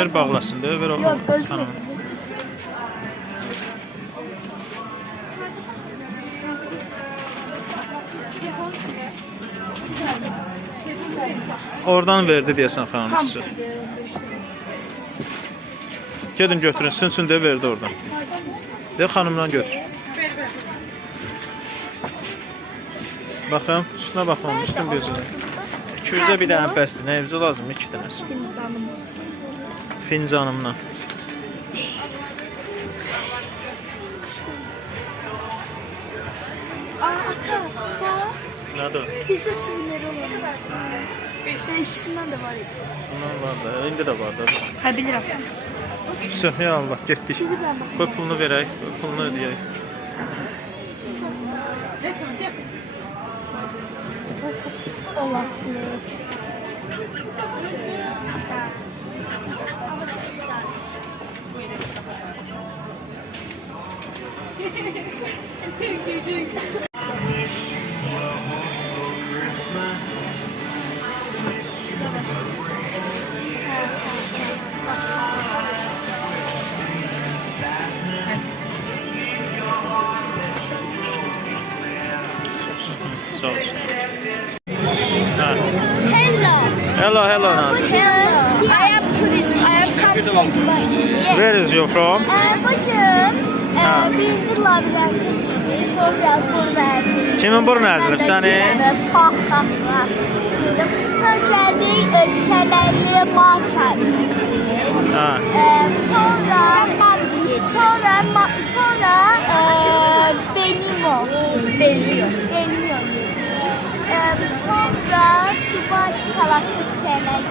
ver bağlasın da, ver o. Yok, öz Tamam. Oradan verdi deyəsən xanım sizə. Gedin götürün, sizin üçün də verdi oradan. De xanımdan götür. Baxın, üstünə baxın, üstün gözünə. 200-ə bir dənə bəsdir, nə evcə lazım? 2 dənəsi. Fincanımla. Ata, bak. Nədir? Bizdə sürüləri olur. İkisindən də var idi. Bundan var da, indi də var da. Hə, bilirəm. Söh, ya Allah, getdik. Qoy pulunu verək, pulunu ödəyək. Allah. Sağ olsun. Hello. Hello, Nazır. Hello. I am tourist. I am coming to Dubai. Where is you from? Bacım, birinci labirente gittik. Sonra biraz burada ezdim. Kimin burnu əzilib səni? Sonra geldik Çelenli Market. Ha. Sonra Benimo. Sonra Dubai şokolatlı çelenk.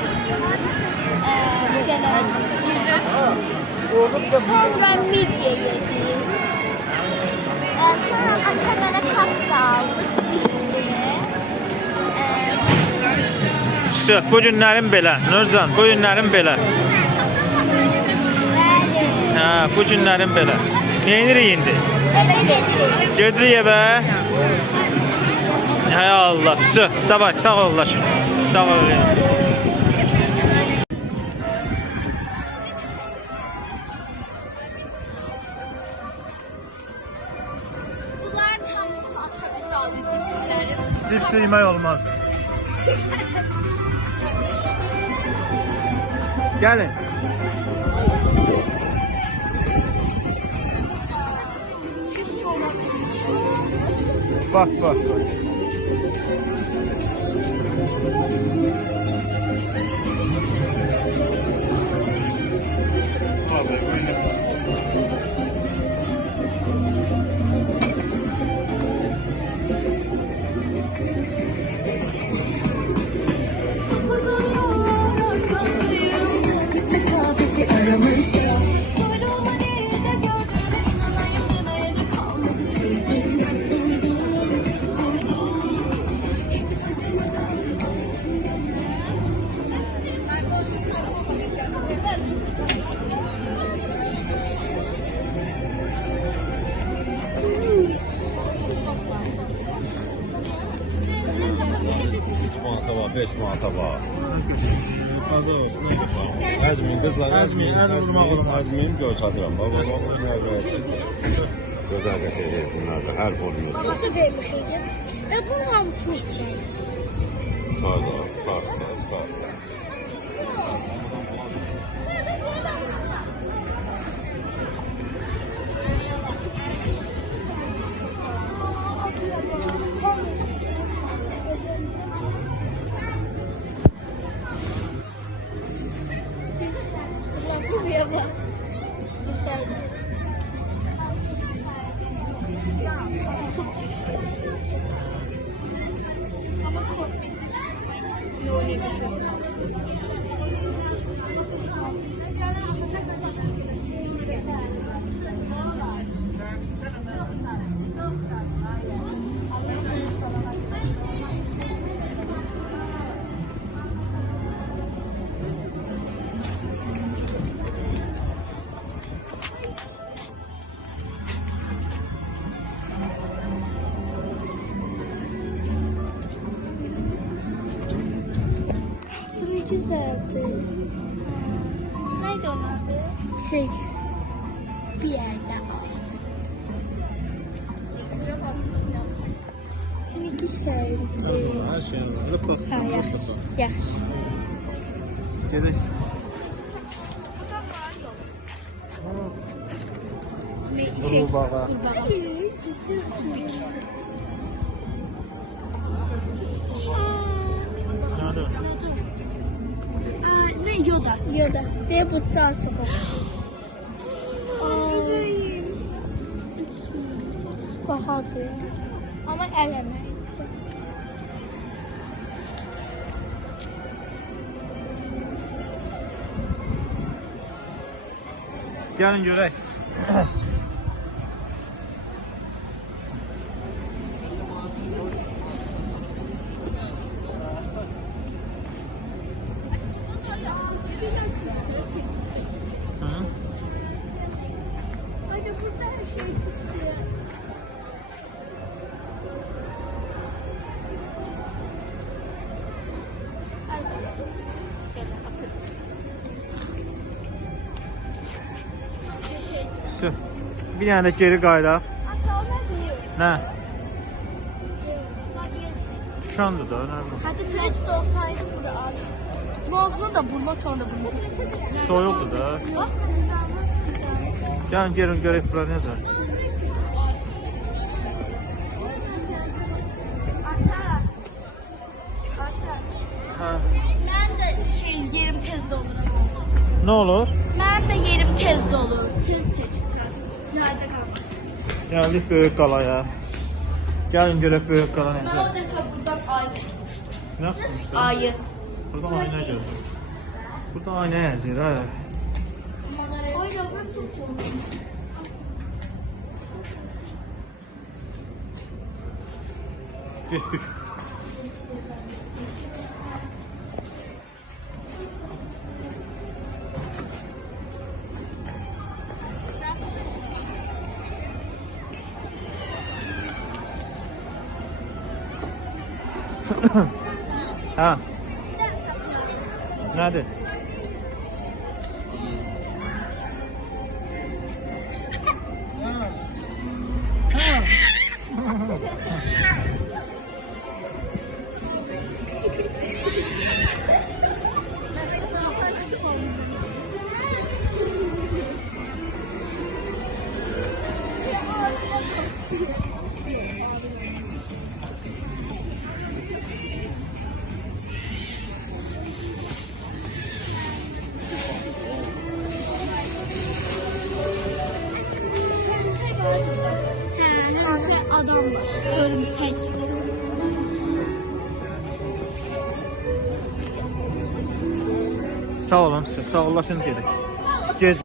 Sonra midye yedim. Sonra Atana'da kasa almış dişleri. Söh, bu günlərim belə. Nurcan, bu günlərim belə. Ha, bu günlərim belə. Neyinirik indi? Gedirik evə. Hay Allah. Söh, davay, sağ ol Allah. Sağ ol. Bunların hamısını ata bize aldı cipslerin. Cips yemək olmaz. Gəlin. Bak. Manata var, 5 manata var. Azar olsun. Əzmin, qızlar, Əzmin, göstərirəm. Baba, gözəl gətirəcəksinlər də, hər formunu. Sosu vermişeydim ve bunun hamısını içeydim. Sağ ol. Buraya bak. Güzel. Çok güzel. Ama korkmuş. Yok ne düşün. Güzeldi. Neydi onun adı? Şey, bir yerde. İki şey işte. Her şey var. Ha, yaş. Yaş. Gedək. Qurbağa. Nədir? Ne Yoda? Yoda. De bu daha çok. Bahadır. Ama el emeği. Gəlin görək. Hı? Hadi burada her şey çıksın. Sür. Bir dənə də geri qayıdaq. Nə? Dükandır da, önemli. Hadi turist olsaydı burada abi. Mağazına da bulmak sonra bulmak. Soyuqdur da. Bak. Gəlin gəlin görək bura necə. Ata. Ata. Hə. Ben de yerim tez dolur. Nə olur? Ben de yerim tez dolur. Tez çıkar. Nerede kalmasın? Gəldik böyük qalaya. Gəlin görək böyük qala Ben necə. o defa buradan ayı tutmuştum. Nə tutmuşdu? Ayı. Buradan ayna gəzir. Buradan ayna gəzir, hə. Ay ya ben çok korktum. Getdik. Hə. Nədir? Örümcek adam var. Örümcek. Sağ olun sizə, sağollaşın gedək. Gez.